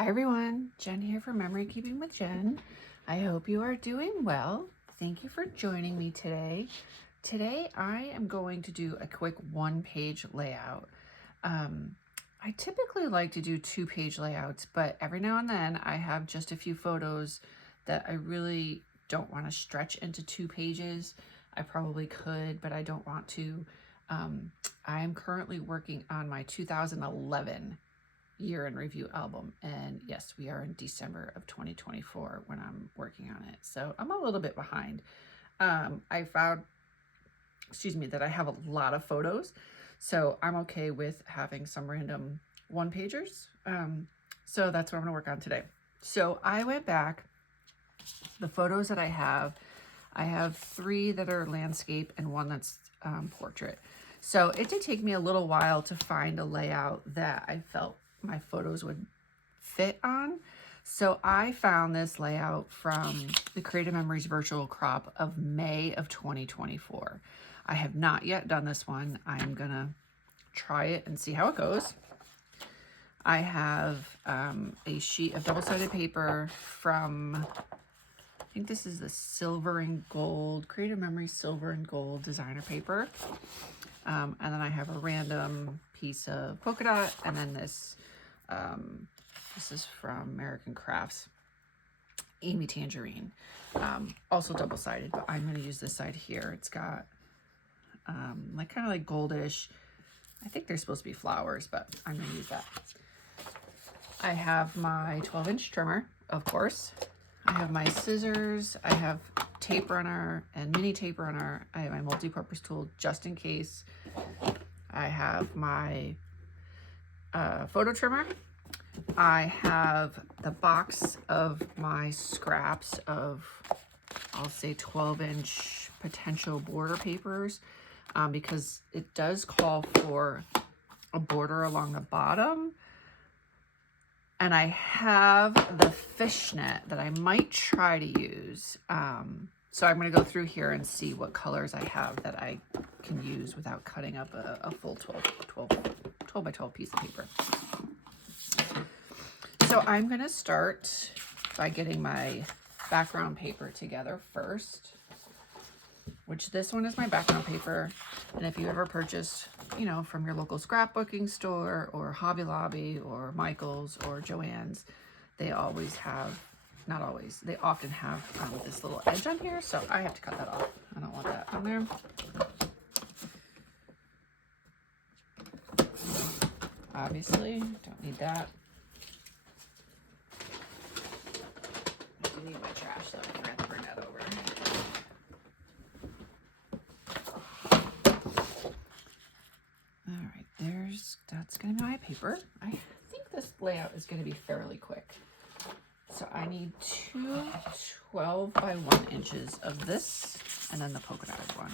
Hi everyone, Jen here for Memory Keeping with Jen. I hope you are doing well. Thank you for joining me today. Today I am going to do a quick one-page layout. I typically like to do two-page layouts, but every now and then I have just a few photos that I really don't want to stretch into 2 pages. I probably could, but I don't want to. I am currently working on my 2011 year in review album, and yes, we are in December of 2024 when I'm working on it, so I'm a little bit behind. I found that I have a lot of photos, so I'm okay with having some random one-pagers. So that's what I'm gonna work on today. So I went back, the photos that I have 3 that are landscape and 1 that's portrait. So it did take me a little while to find a layout that I felt my photos would fit on. So I found this layout from the Creative Memories virtual crop of May of 2024. I have not yet done this one. I'm gonna try it and see how it goes. I have a sheet of double-sided paper from, I think this is the silver and gold, Creative Memories silver and gold designer paper. And then I have a random piece of polka dot, and then this is from American Crafts, Amy Tangerine, also double-sided, but I'm going to use this side here. It's got like kind of like goldish. I think they're supposed to be flowers, but I'm going to use that. I have my 12-inch trimmer, of course. I have my scissors. I have tape runner and mini tape runner. I have my multi-purpose tool just in case. I have my photo trimmer. I have the box of my scraps of, I'll say 12-inch potential border papers, because it does call for a border along the bottom. And I have the fishnet that I might try to use. So I'm going to go through here and see what colors I have that I can use without cutting up a full 12 by 12 piece of paper. So I'm going to start by getting my background paper together first, which this one is my background paper. And if you ever purchased, from your local scrapbooking store or Hobby Lobby or Michael's or Joann's, they always have, not always, they often have this little edge on here. So I have to cut that off. I don't want that on there. Obviously, don't need that. I do need my trash though. I forgot to bring that over. All right, that's gonna be my paper. I think this layout is gonna be fairly quick. So I need 2 12 by 1 inches of this, and then the polka dotted one.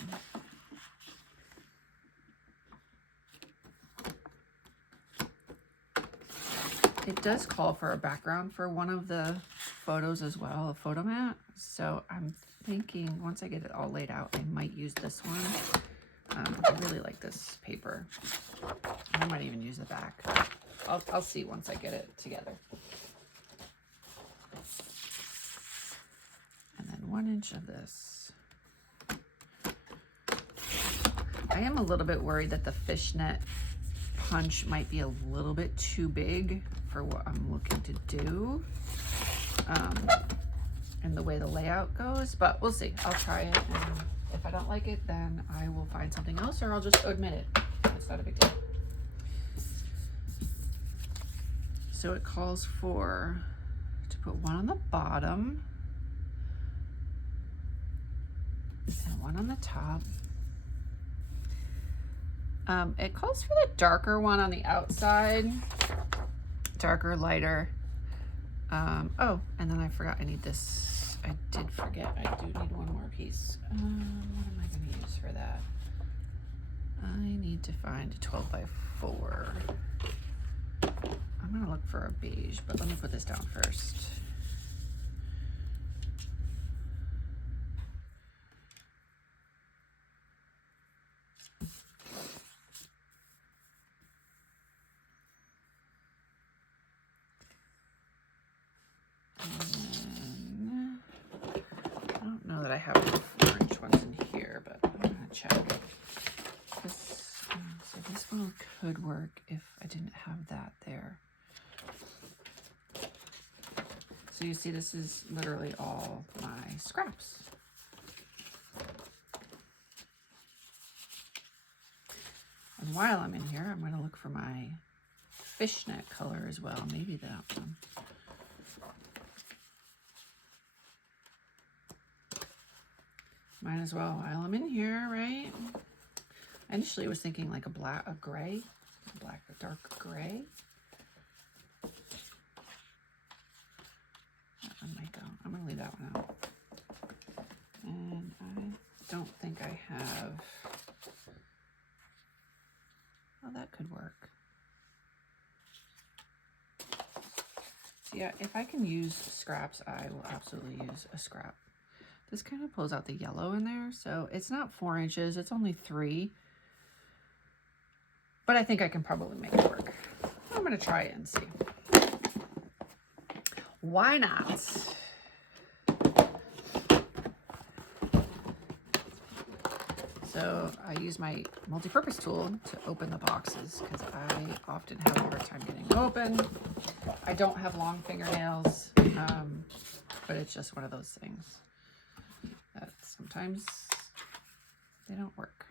It does call for a background for one of the photos as well, a photo mat. So I'm thinking once I get it all laid out, I might use this one. I really like this paper. I might even use the back. I'll see once I get it together. And then 1 inch of this. I am a little bit worried that the fishnet punch might be a little bit too big for what I'm looking to do, and the way the layout goes, but we'll see. I'll try it, and if I don't like it, then I will find something else, or I'll just admit it. It's not a big deal. So it calls for to put 1 on the bottom and 1 on the top. It calls for the darker one on the outside, darker, lighter. Oh, and then I forgot I need this. I did forget I do need 1 more piece. What am I going to use for that? I need to find a 12 by 4. I'm going to look for a beige, but let me put this down first. I have the 4-inch ones in here, but I'm gonna check. So this one could work if I didn't have that there. So you see, this is literally all my scraps. And while I'm in here, I'm gonna look for my fishnet color as well. Maybe that one. Might as well while I'm in here, right? I initially was thinking like a gray, a dark gray. That one might go. I'm gonna leave that one out. And I don't think I have, oh, that could work. So yeah, if I can use scraps, I will absolutely use a scrap. This kind of pulls out the yellow in there, so it's not 4 inches, it's only 3. But I think I can probably make it work. I'm gonna try it and see. Why not? So I use my multi-purpose tool to open the boxes because I often have a hard time getting them open. I don't have long fingernails, but it's just one of those things that sometimes they don't work.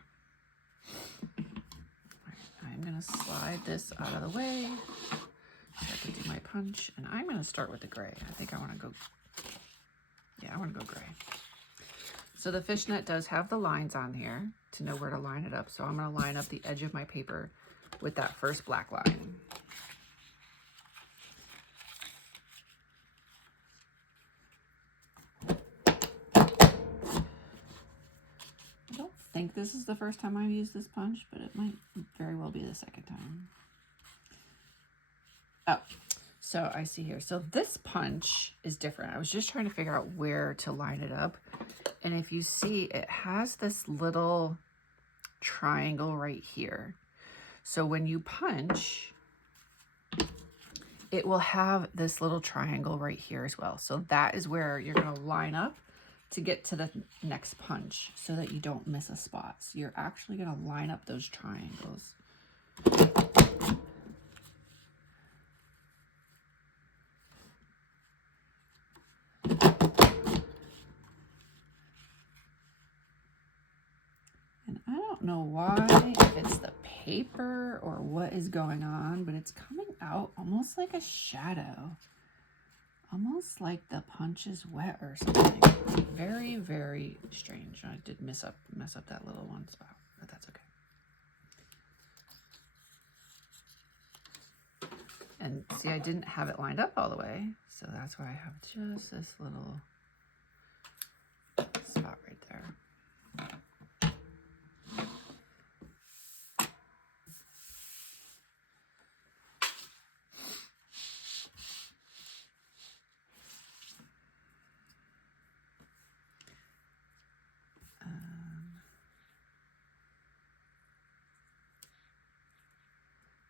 I'm gonna slide this out of the way so I can do my punch, and I'm gonna start with the gray. I think I wanna go, yeah, I wanna go gray. So the fishnet does have the lines on here to know where to line it up. So I'm gonna line up the edge of my paper with that first black line. I don't think this is the first time I've used this punch, but it might very well be the second time. Oh, so I see here. So this punch is different. I was just trying to figure out where to line it up. And if you see, it has this little triangle right here. So when you punch, it will have this little triangle right here as well. So that is where you're gonna line up to get to the next punch so that you don't miss a spot. So you're actually gonna line up those triangles. And I don't know why, if it's the paper or what is going on, but it's coming out almost like a shadow. Almost like the punch is wet or something. Very, very strange. I did mess up that little one spot, but that's okay. And see, I didn't have it lined up all the way, so that's why I have just this little spot right there.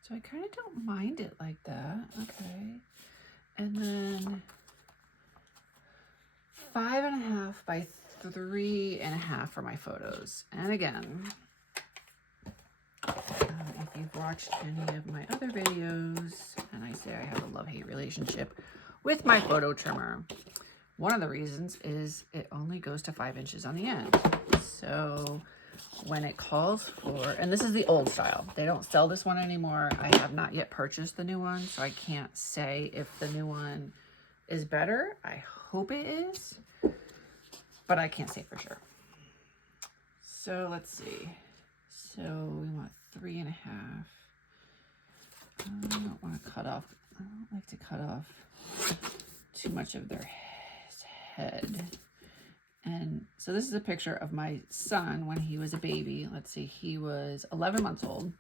So I kind of don't mind it like that. Okay. And then 5.5 by 3.5 for my photos. And again, if you've watched any of my other videos, and I say I have a love-hate relationship with my photo trimmer, one of the reasons is it only goes to 5 inches on the end. So when it calls for, and this is the old style, they don't sell this one anymore. I have not yet purchased the new one, so I can't say if the new one is better. I hope it is, but I can't say for sure. So let's see. So we want 3.5. I don't want to cut off, I don't like to cut off too much of their head. And so this is a picture of my son when he was a baby. Let's see, he was 11 months old.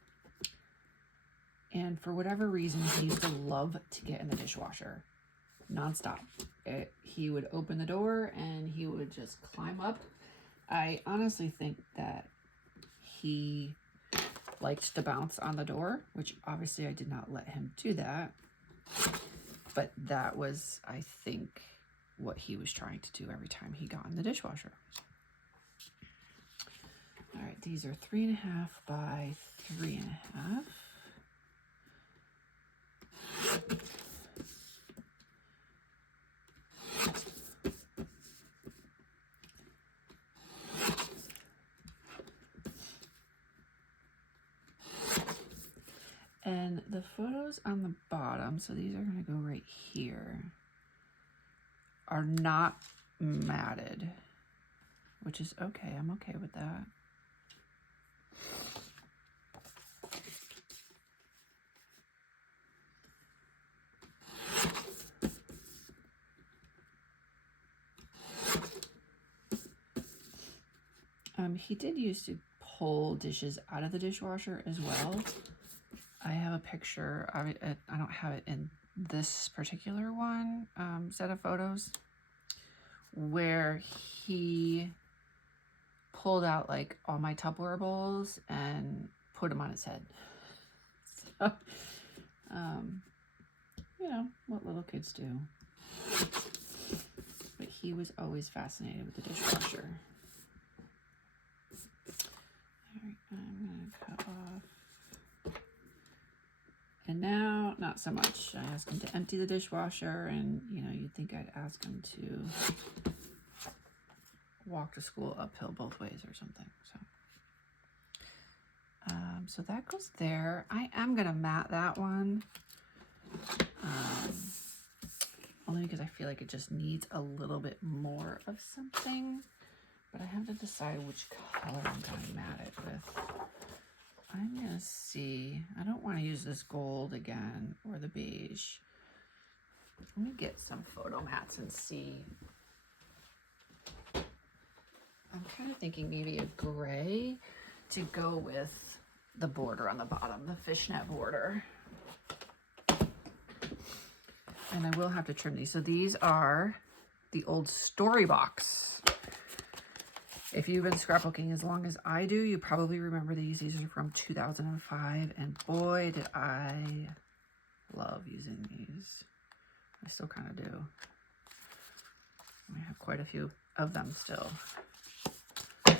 And for whatever reason, he used to love to get in the dishwasher nonstop. He would open the door and he would just climb up. I honestly think that he liked to bounce on the door, which obviously I did not let him do that. But that was, I think, what he was trying to do every time he got in the dishwasher. All right, these are 3.5 by 3.5. And the photos on the bottom, so these are going to go right here, are not matted, which is okay. I'm okay with that. He did used to pull dishes out of the dishwasher as well. I have a picture of it. I don't have it in this particular one set of photos where he pulled out like all my Tupperware bowls and put them on his head. So, you know, what little kids do. But he was always fascinated with the dishwasher. All right, I'm gonna cut off. And now, not so much. I asked him to empty the dishwasher, and you know, you'd think I'd ask him to walk to school uphill both ways or something. So that goes there. I am gonna mat that one, only because I feel like it just needs a little bit more of something. But I have to decide which color I'm gonna mat it with. I'm gonna see. I don't want to use this gold again or the beige. Let me get some photo mats and see. I'm kind of thinking maybe a gray to go with the border on the bottom, the fishnet border. And I will have to trim these. So these are the old Storybox. If you've been scrapbooking as long as I do, you probably remember these. These are from 2005, and boy, did I love using these. I still kind of do. I have quite a few of them still. I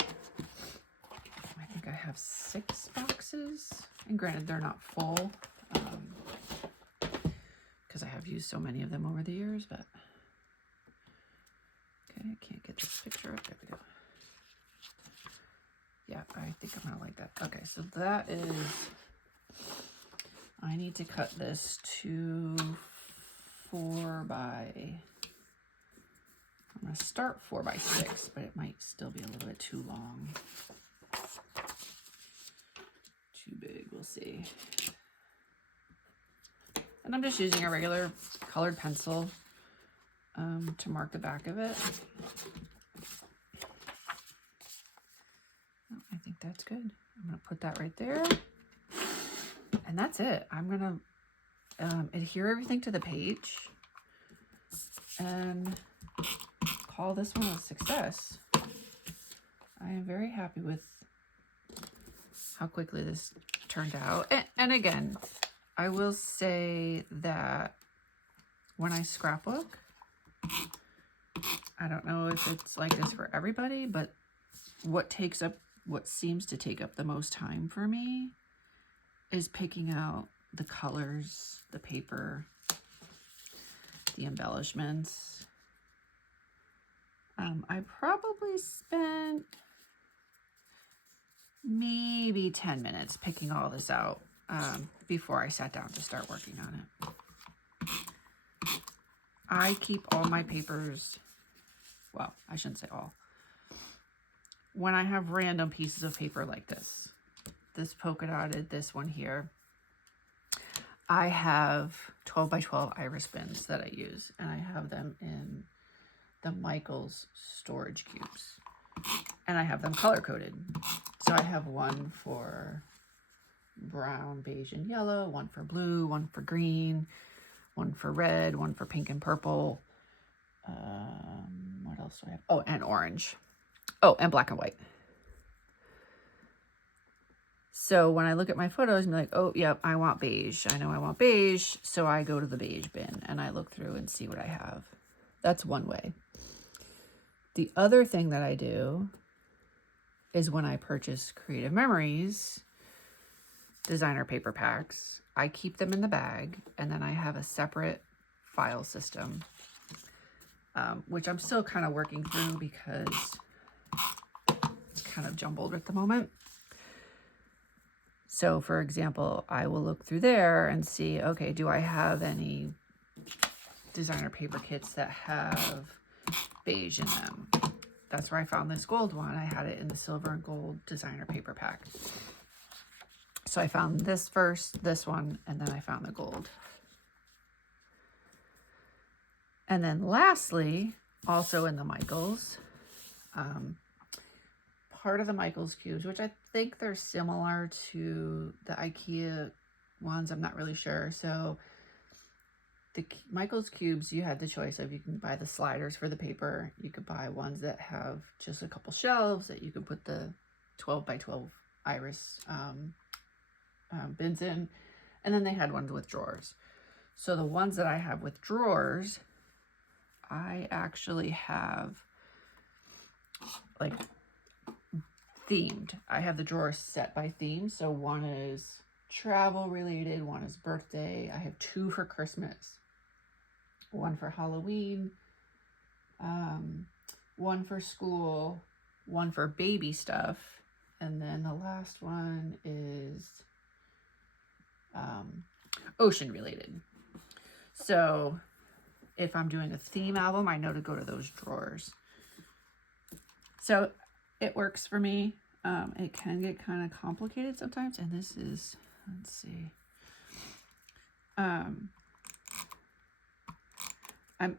think I have 6 boxes, and granted, they're not full because I have used so many of them over the years, but okay, I can't get this picture up. There we go. Yeah, I think I'm gonna like that. Okay, so that is, I need to cut this to 4 by, I'm gonna start 4 by 6, but it might still be a little bit too long. Too big, we'll see. And I'm just using a regular colored pencil to mark the back of it. I think that's good. I'm gonna put that right there. And that's it. I'm gonna adhere everything to the page and call this one a success. I am very happy with how quickly this turned out. And again, I will say that when I scrapbook, I don't know if it's like this for everybody, but what seems to take up the most time for me is picking out the colors, the paper, the embellishments. I probably spent maybe 10 minutes picking all this out before I sat down to start working on it. I keep all my papers, well, I shouldn't say all. When I have random pieces of paper like this polka dotted, this one here, I have 12 by 12 iris bins that I use, and I have them in the Michaels storage cubes, and I have them color coded. So I have one for brown, beige, and yellow, one for blue, one for green, one for red, one for pink and purple. What else do I have? Oh, and orange. Oh, and black and white. So when I look at my photos, I'm like, oh, yep, I want beige. I know I want beige. So I go to the beige bin and I look through and see what I have. That's one way. The other thing that I do is when I purchase Creative Memories designer paper packs. I keep them in the bag, and then I have a separate file system, which I'm still kind of working through because it's kind of jumbled at the moment. So for example, I will look through there and see, okay, do I have any designer paper kits that have beige in them? That's where I found this gold one. I had it in the silver and gold designer paper pack. So I found this first, this one, and then I found the gold. And then lastly, also in the Michaels, part of the Michaels cubes, which I think they're similar to the IKEA ones, I'm not really sure. So the Michaels cubes, you had the choice of, you can buy the sliders for the paper. You could buy ones that have just a couple shelves that you can put the 12 by 12 iris bins in. And then they had ones with drawers. So the ones that I have with drawers, I actually have like themed. I have the drawers set by theme. So one is travel related, one is birthday. I have 2 for Christmas, 1 for Halloween, 1 for school, 1 for baby stuff, and then the last one is ocean related. So if I'm doing a theme album, I know to go to those drawers. So it works for me. It can get kind of complicated sometimes, and this is, let's see. I'm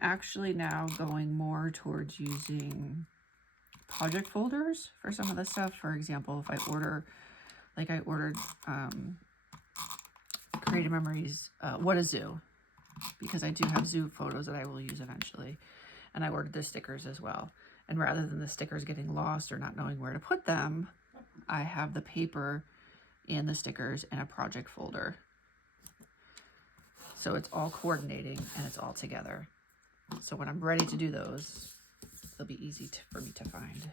actually now going more towards using project folders for some of the stuff. For example, if I order, like I ordered Creative Memories, What a Zoo, because I do have zoo photos that I will use eventually. And I ordered the stickers as well. And rather than the stickers getting lost or not knowing where to put them, I have the paper and the stickers in a project folder. So it's all coordinating and it's all together. So when I'm ready to do those, they'll be easy for me to find.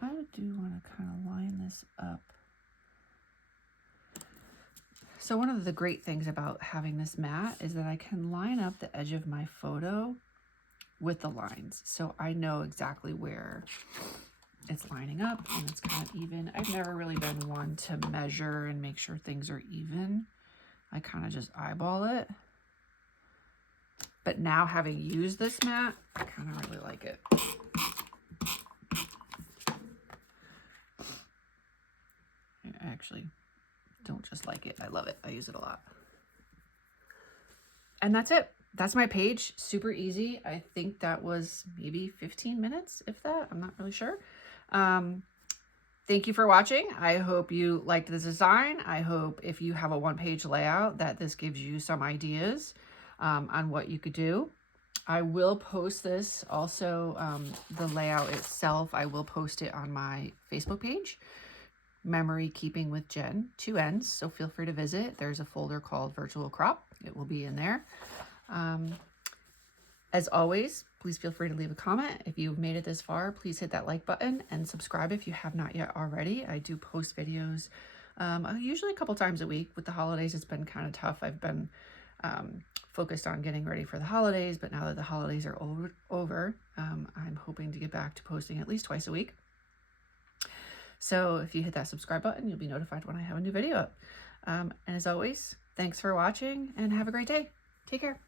I do want to kind of line this up. So one of the great things about having this mat is that I can line up the edge of my photo with the lines. So I know exactly where it's lining up and it's kind of even. I've never really been one to measure and make sure things are even. I kind of just eyeball it. But now having used this mat, I kind of really like it. I actually don't just like it. I love it. I use it a lot. And that's it. That's my page. Super easy. I think that was maybe 15 minutes, if that. I'm not really sure. Thank you for watching. I hope you liked the design. I hope if you have a one-page layout that this gives you some ideas on what you could do. I will post this also, the layout itself. I will post it on my Facebook page, Memory Keeping with Jen, 2 N's. So feel free to visit. There's a folder called Virtual Crop. It will be in there. As always, please feel free to leave a comment. If you've made it this far, please hit that like button and subscribe if you have not yet already. I do post videos usually a couple times a week. With the holidays, it's been kind of tough. I've been focused on getting ready for the holidays, but now that the holidays are over, I'm hoping to get back to posting at least twice a week. So if you hit that subscribe button, you'll be notified when I have a new video up. And as always, thanks for watching and have a great day. Take care.